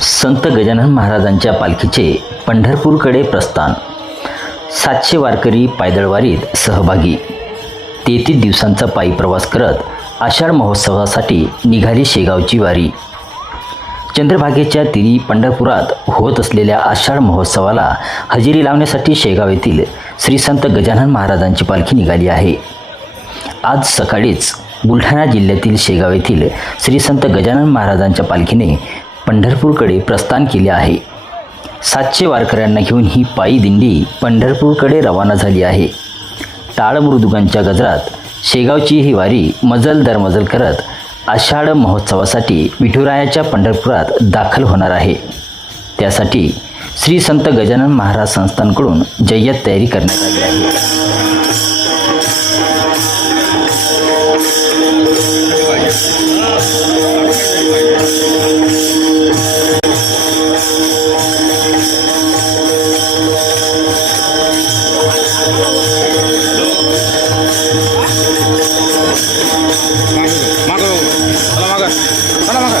संत गजानन महाराजांच्या पालखीचे पंढरपूरकडे प्रस्थान. सातशे वारकरी पायदळवारीत सहभागी. तेहतीस दिवसांचा पायी प्रवास करत आषाढ महोत्सवासाठी निघाली शेगावची वारी. चंद्रभागेच्या तिरी पंढरपुरात होत असलेल्या आषाढ महोत्सवाला हजेरी लावण्यासाठी शेगाव येथील श्री संत गजानन महाराजांची पालखी निघाली आहे. आज सकाळीच बुलढाणा जिल्ह्यातील शेगाव येथील श्री संत गजानन महाराजांच्या पालखीने पंढरपूरकडे प्रस्थान केले आहे. सातशे वारकऱ्यांना घेऊन ही पायी दिंडी पंढरपूरकडे रवाना झाली आहे. टाळमृदुगांच्या गजरात शेगावची ही वारी मजल दर मजल करत आषाढ महोत्सवासाठी विठुरायाच्या पंढरपुरात दाखल होणार आहे. त्यासाठी श्री संत गजानन महाराज संस्थानकडून जय्यत तयारी करण्यात आली आहे. মাগো চলো মাগা চলো মাগা